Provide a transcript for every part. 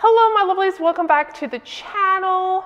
Hello my lovelies, welcome back to the channel.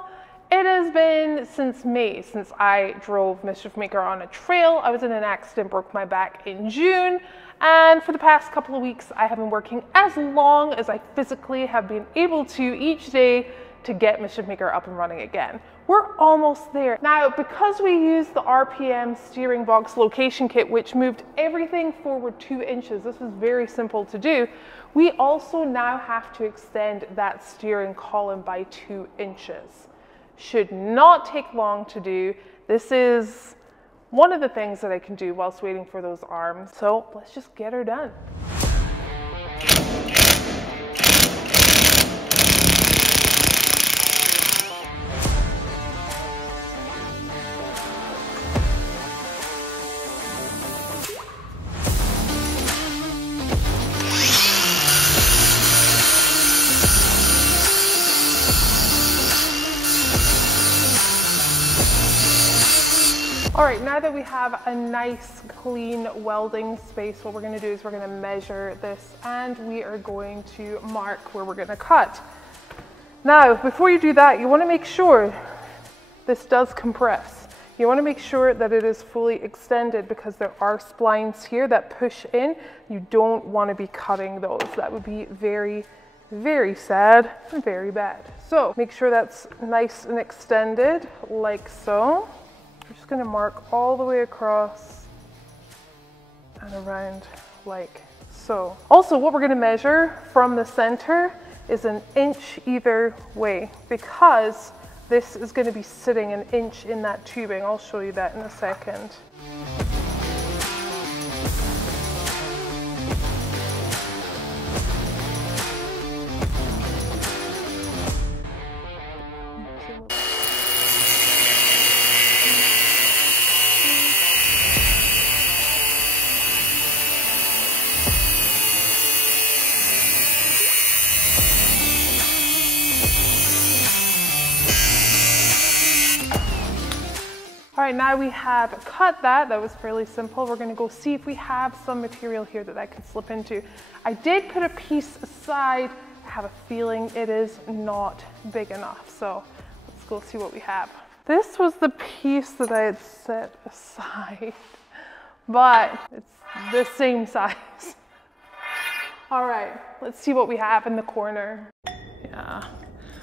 It has been since May since I drove Mischief Maker on a trail. I was in an accident, broke my back in June, and for the past couple of weeks I have been working as long as I physically have been able to each day to get Mischief Maker up and running again. We're almost there. Now, because we used the RPM steering box location kit, which moved everything forward 2 inches, this was very simple to do, we also now have to extend that steering column by 2 inches. Should not take long to do. This is one of the things that I can do whilst waiting for those arms. So let's just get her done. All right, now that we have a nice clean welding space, what we're going to do is we're going to measure this and we are going to mark where we're going to cut. Now, before you do that, you want to make sure this does compress. You want to make sure that it is fully extended because there are splines here that push in. You don't want to be cutting those. That would be very, very sad and very bad. So make sure that's nice and extended like so. I'm just going to mark all the way across and around like so. Also, what we're going to measure from the center is 1 inch either way because this is going to be sitting 1 inch in that tubing. I'll show you that in a second. All right, now we have cut that. That was fairly simple. We're gonna go see if we have some material here that I can slip into. I did put a piece aside. I have a feeling it is not big enough. So let's go see what we have. This was the piece that I had set aside, but it's the same size. All right, let's see what we have in the corner. Yeah,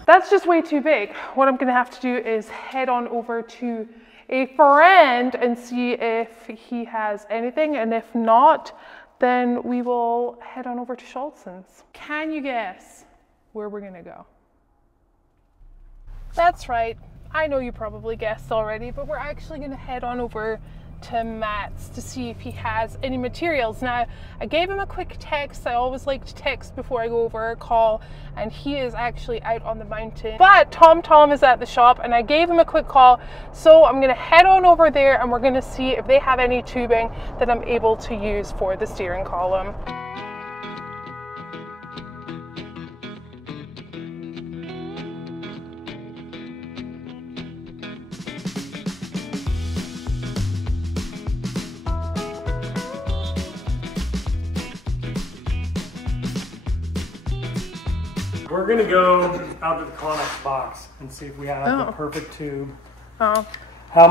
that's just way too big. What I'm gonna have to do is head on over to a friend and see if he has anything, and if not, then we will head on over to Holls. Can you guess where we're gonna go? That's right, I know you probably guessed already, but we're actually gonna head on over to Matt's to see if he has any materials. Now, I gave him a quick text. I always like to text before I go over a call, and he is actually out on the mountain. But TOMTOM is at the shop, and I gave him a quick call. So I'm gonna head on over there and we're gonna see if they have any tubing that I'm able to use for the steering column. We're gonna go out to the Connex box and see if we have the perfect tube. Oh. How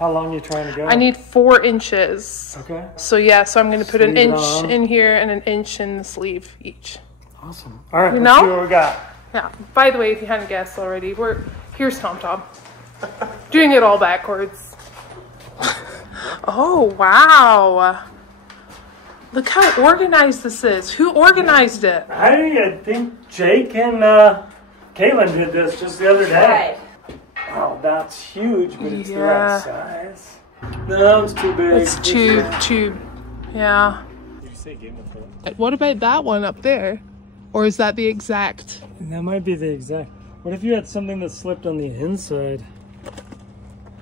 long are you trying to go? I need 4 inches. Okay. So yeah, so I'm gonna put Sleeve 1 inch on. in here and 1 inch in the sleeve each. Awesome. All right, You let's see know? what we got. Yeah, by the way, if you hadn't guessed already, here's TOMTOM. Doing it all backwards. Oh, wow. Look how organized this is. Who organized it? I think Jake and Kaylin did this just the other day. Right. Oh, that's huge, but it's the right size. No, it's too big. It's too, yeah. Did you say Game of Thrones? What about that one up there? Or is that the exact? That might be the exact. What if you had something that slipped on the inside?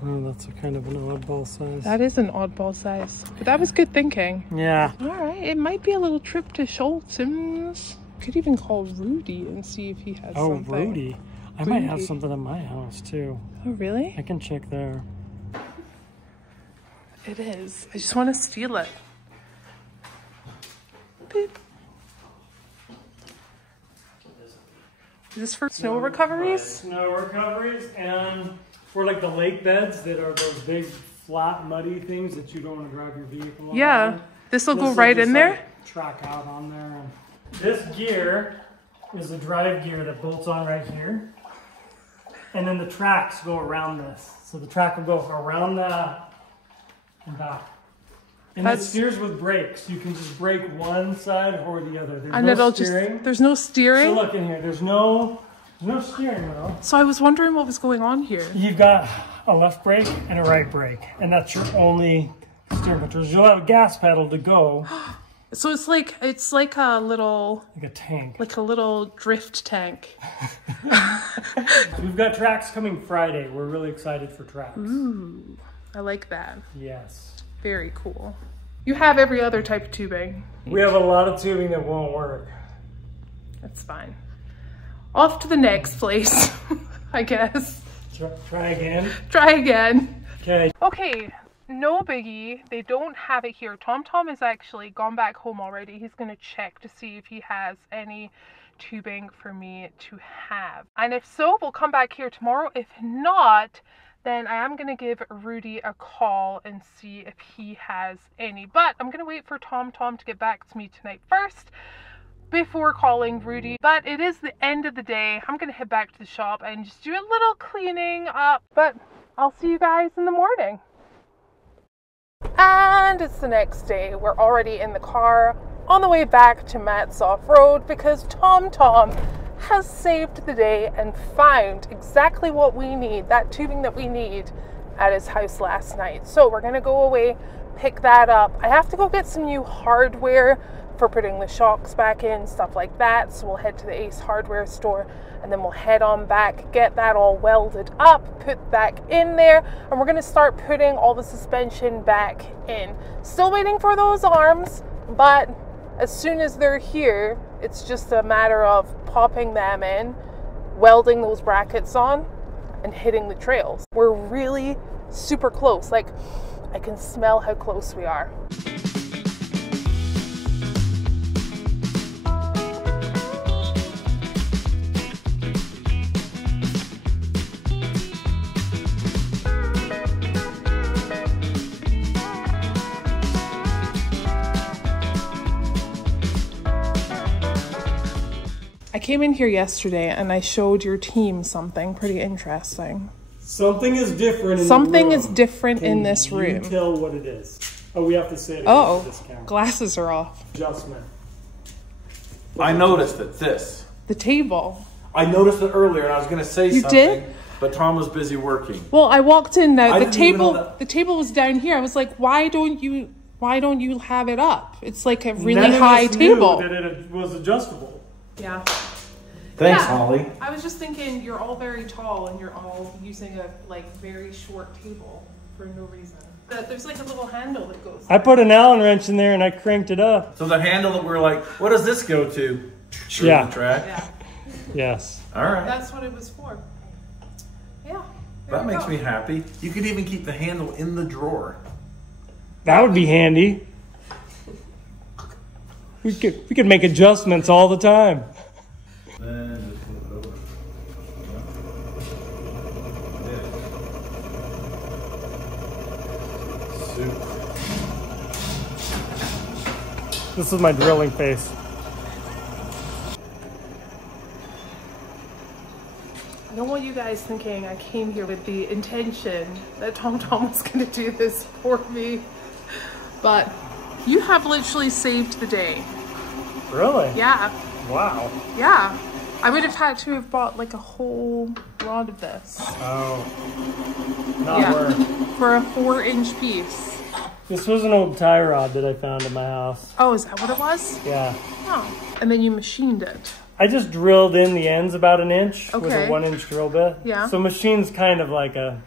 Oh, that's a kind of an oddball size. That is an oddball size. But that was good thinking. Yeah. All right, it might be a little trip to Holls. Could even call Rudy and see if he has something. Oh, Rudy. I might have something at my house too. Oh, really? I can check there. It is. I just want to steal it. Beep. Is this for snow recoveries? Snow recoveries, and for like the lake beds that are those big, flat, muddy things that you don't want to drive your vehicle on. Yeah, this will go right in there? Track out on there. And this gear is a drive gear that bolts on right here. And then the tracks go around this. So the track will go around that and back. And it steers with brakes. You can just brake one side or the other. There's no steering. There's no steering? So look in here, there's no steering wheel. So I was wondering what was going on here. You've got a left brake and a right brake, and that's your only steering controls. You'll have a gas pedal to go. So it's like a little... Like a tank. Like a little drift tank. We've got tracks coming Friday. We're really excited for tracks. Ooh, I like that. Yes. Very cool. You have every other type of tubing. We have a lot of tubing that won't work. That's fine. Off to the next place, I guess. Try again? Try again. Okay. Okay, no biggie. They don't have it here. TomTom has actually gone back home already. He's gonna check to see if he has any tubing for me to have. And if so, we'll come back here tomorrow. If not, then I am going to give Rudy a call and see if he has any. But I'm going to wait for TomTom to get back to me tonight first before calling Rudy. But it is the end of the day. I'm going to head back to the shop and just do a little cleaning up. But I'll see you guys in the morning. And it's the next day. We're already in the car on the way back to Matt's off-road because TomTom has saved the day and found exactly what we need, that tubing that we need, at his house last night. So we're gonna go away, pick that up. I have to go get some new hardware for putting the shocks back in, stuff like that. So we'll head to the Ace hardware store and then we'll head on back, get that all welded up, put back in there, and we're gonna start putting all the suspension back in. Still waiting for those arms, but as soon as they're here, it's just a matter of popping them in, welding those brackets on, and hitting the trails. We're really super close. Like, I can smell how close we are. I came in here yesterday and I showed your team something pretty interesting. Something is different in Something the room. is different in this room. Can you tell what it is? Oh, we have to say it Oh, against this camera. glasses are off. Adjustment. I noticed it, this. The table. I noticed it earlier and I was going to say You something, did? but Tom was busy working. Well, I walked in now. I didn't even know that. The table was down here. I was like, why don't you have it up? It's like a really None of high us knew table. that it was adjustable. Yeah. Thanks, Yeah. Holly. I was just thinking you're all very tall and you're all using a very short table for no reason. There's like a little handle that goes. I put an Allen wrench in there and I cranked it up. So the handle that we were like, what does this go to? Through Yeah. the track. Yeah. Yes. All right. That's what it was for. Yeah. That makes me happy. You could even keep the handle in the drawer. That would be handy. We could make adjustments all the time. Then just flip it over. Super. This is my drilling face. I don't want you guys thinking I came here with the intention that TomTom was going to do this for me, but you have literally saved the day. Really? Yeah. Wow. Yeah. I would have had to have bought like a whole rod of this. Oh. Not worth. For a 4-inch piece. This was an old tie rod that I found in my house. Oh, is that what it was? Yeah. Oh. And then you machined it. I just drilled in the ends about an inch with Okay. a 1-inch drill bit. Yeah. So machine's kind of like a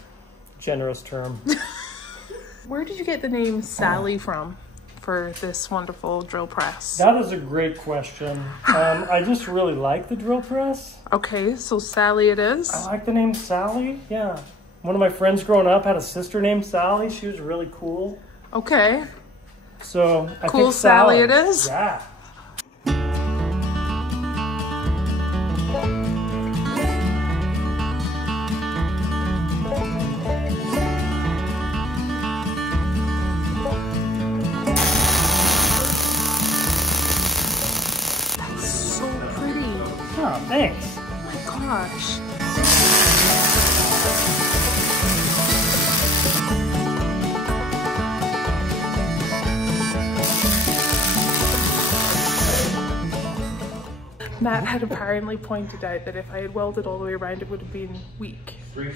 generous term. Where did you get the name Sally from for this wonderful drill press? That is a great question. I just really like the drill press. Okay, so Sally it is. I like the name Sally. Yeah. One of my friends growing up had a sister named Sally. She was really cool. Okay. So I Cool think Sally it is? Yeah. job. Thanks. Oh my gosh. Matt had apparently pointed out that if I had welded all the way around, it would have been weak.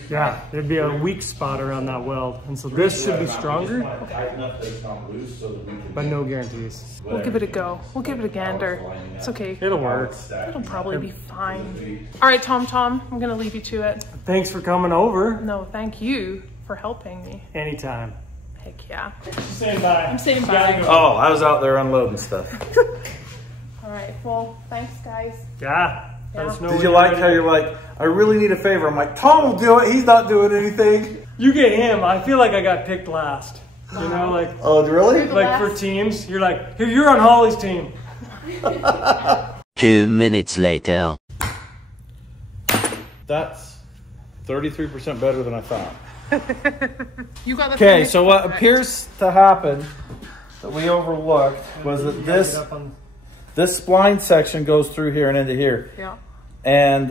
Yeah, there'd be a weak spot around that weld. And so this should be stronger, but no guarantees. We'll give it a go. We'll give it a gander. It's okay. It'll work. It'll probably be fine. All right, TomTom, I'm gonna leave you to it. Thanks for coming over. No, thank you for helping me. Anytime. Heck yeah. Saying bye. I'm saying bye. Oh, I was out there unloading stuff. All right, well, thanks guys. Yeah. Let us know Did when you you're like ready. how you're like, I really need a favor? I'm like, Tom will do it. He's not doing anything. You get him. I feel like I got picked last. You know, like Oh, really? like for teams, you're like, here, you're on Holly's team. 2 minutes later. That's 33% better than I thought. You got the Okay, finish so what perfect. appears to happen that we overlooked was that this spline section goes through here and into here. Yeah. And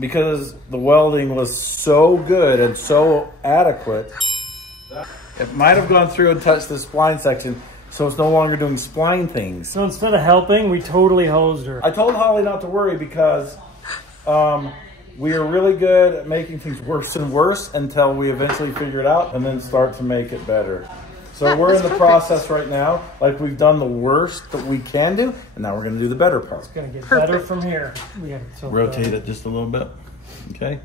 because the welding was so good and so adequate, it might have gone through and touched the spline section, so it's no longer doing spline things. So instead of helping, we totally hosed her. I told Holly not to worry because we are really good at making things worse and worse until we eventually figure it out and then start to make it better. So Yeah, we're in that's the perfect. process right now. Like we've done the worst that we can do, and now we're going to do the better part. It's gonna get Perfect. better from here. We have to Rotate it just a little bit. Okay.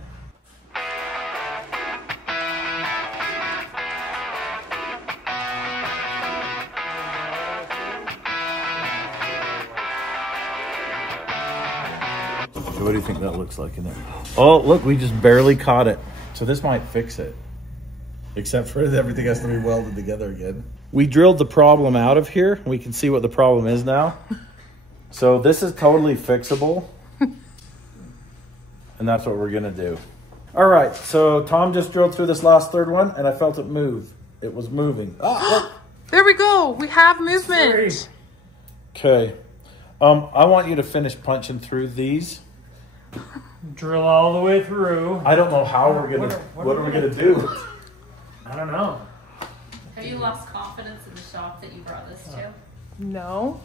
So what do you think that looks like in there? Oh, look, we just barely caught it. So this might fix it. Except for everything has to be welded together again. We drilled the problem out of here. We can see what the problem is now. So this is totally fixable. And that's what we're gonna do. All right, so Tom just drilled through this last third one and I felt it move. It was moving. Ah, There we go. We have movement. okay. I want you to finish punching through these. drill all the way through. I don't know how we're gonna, what are we gonna do? I don't know. Have you lost confidence in the shop that you brought us to? No.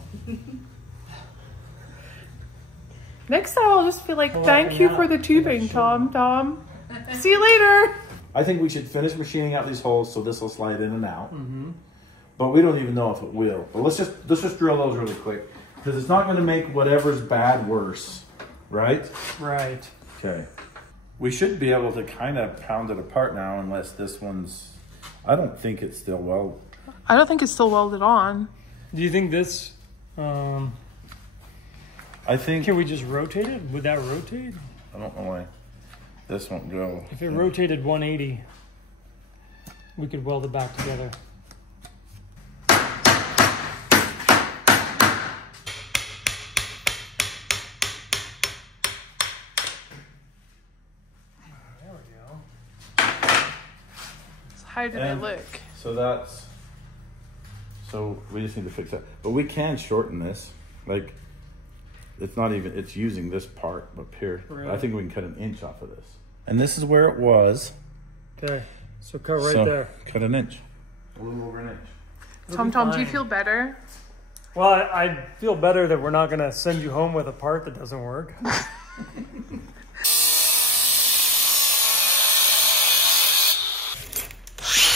Next time I'll just be like, Well, thank you yeah. for the tubing, Tom. See you later. I think we should finish machining out these holes so this will slide in and out. But we don't even know if it will. But let's just drill those really quick. Because it's not gonna make whatever's bad worse, right? Right. Okay. We should be able to kind of pound it apart now unless this one's, I don't think it's still well. I don't think it's still welded on. Do you think this, I think, can we just rotate it? Would that rotate? I don't know why this won't go. If it rotated 180, we could weld it back together. There we go. So how did And it look? So we just need to fix that. But we can shorten this. Like, it's not even, it's using this part up here. Right. I think we can cut an inch off of this. And this is where it was. Okay, so cut right So, there. Cut an inch. A little over an inch. It'll be Tom, do you fine. feel better? Well, I feel better that we're not going to send you home with a part that doesn't work.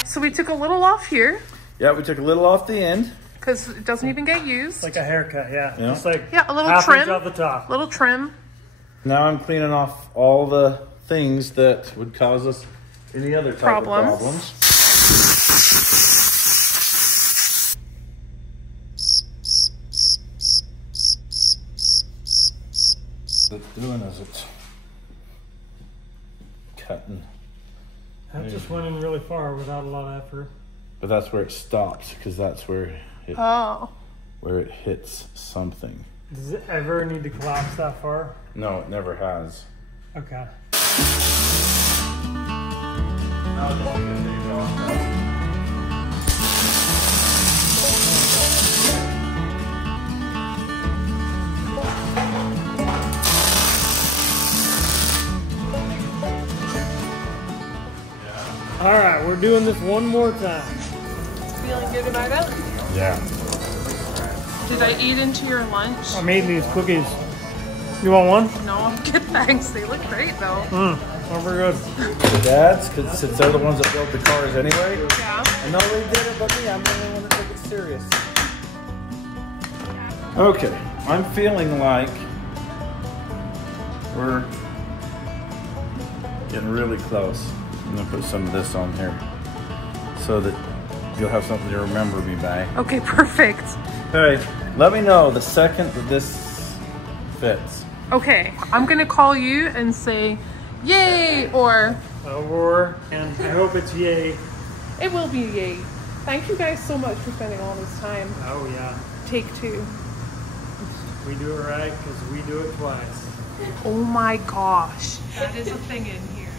So we took a little off here Yeah, we took a little off the end. because it doesn't even get used. Like a haircut, yeah. Yeah. Just like Yeah, a little half trim. inch off the top. Little trim. Now I'm cleaning off all the things that would cause us any other type of Problems. problems. What it's doing is it's cutting, That just went in really far without a lot of effort. but that's where it stops because that's where Oh. it hits something. Does it ever need to collapse that far? No, it never has. Okay. right, we're doing this one more time. Feeling good about it? Yeah. Did I eat into your lunch? I'm eating these cookies. You want one? No, I'm good, thanks. They look great though. Over good. The dads, because since they're the ones that built the cars anyway. Yeah. I know they did it, but me, I'm the only one that took it serious. Okay, I'm feeling like we're getting really close. I'm gonna put some of this on here so that you'll have something to remember me by. Okay, perfect. Okay, let me know the second that this fits. Okay, I'm gonna call you and say, yay, or And I hope it's yay. it will be yay. Thank you guys so much for spending all this time. Oh yeah. Take two. We do it right because we do it twice. Oh my gosh. That is a thing in here.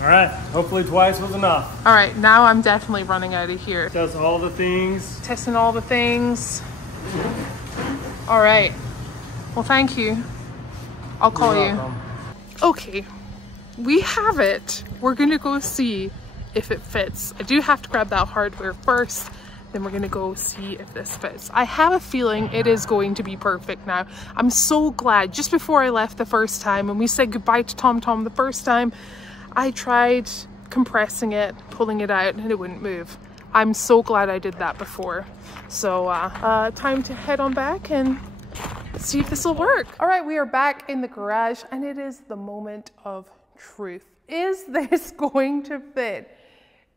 All right, hopefully twice was enough. All right, now I'm definitely running out of here. Does all the things. Testing all the things. All right. Well, thank you. I'll call You're you. welcome. Okay, we have it. We're gonna go see if it fits. I do have to grab that hardware first, then we're gonna go see if this fits. I have a feeling it is going to be perfect now. I'm so glad. Just before I left the first time, when we said goodbye to TomTom the first time, I tried compressing it, pulling it out, and it wouldn't move. I'm so glad I did that before. So time to head on back and see if this will work. All right, we are back in the garage and it is the moment of truth. Is this going to fit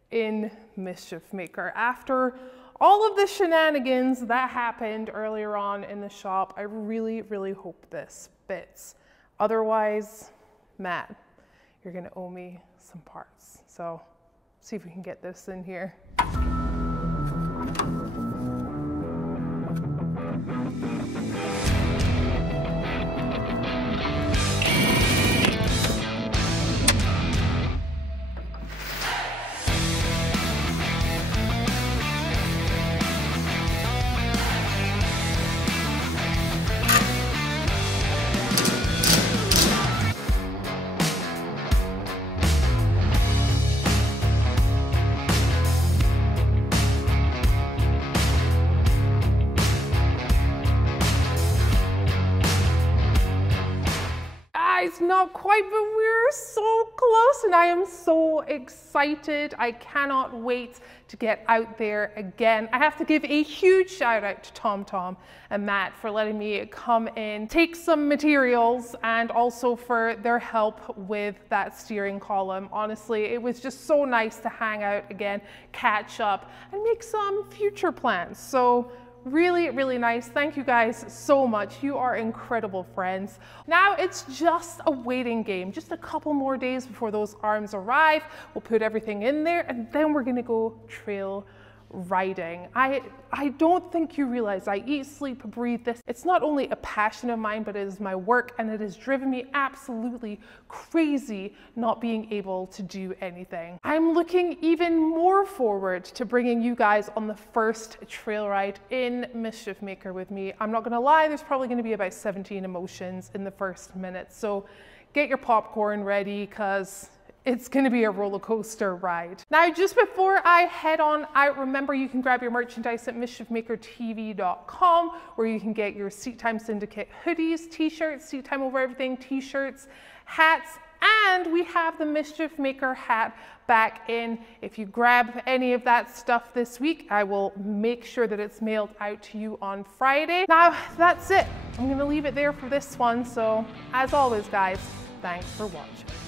in Mischief Maker? After all of the shenanigans that happened earlier on in the shop, I really, really hope this fits. Otherwise, Matt, you're gonna owe me some parts. So see if we can get this in here. It's not quite, but we're so close and I am so excited. I cannot wait to get out there again. I have to give a huge shout out to TomTom and Matt for letting me come in, take some materials, and also for their help with that steering column. Honestly, it was just so nice to hang out again, catch up, and make some future plans. So really, really nice. Thank you guys so much. You are incredible friends. Now it's just a waiting game. Just a couple more days before those arms arrive. We'll put everything in there and then we're gonna go trail riding. I don't think you realize I eat, sleep, breathe this. It's not only a passion of mine, but it is my work and it has driven me absolutely crazy not being able to do anything. I'm looking even more forward to bringing you guys on the first trail ride in Mischief Maker with me. I'm not gonna lie, there's probably gonna be about 17 emotions in the first minute. So get your popcorn ready because it's gonna be a roller coaster ride. Now, just before I head on out, remember you can grab your merchandise at mischiefmakertv.com where you can get your Seat Time Syndicate hoodies, t-shirts, Seat Time Over Everything t-shirts, hats, and we have the Mischief Maker hat back in. If you grab any of that stuff this week, I will make sure that it's mailed out to you on Friday. Now, that's it. I'm gonna leave it there for this one. So as always, guys, thanks for watching.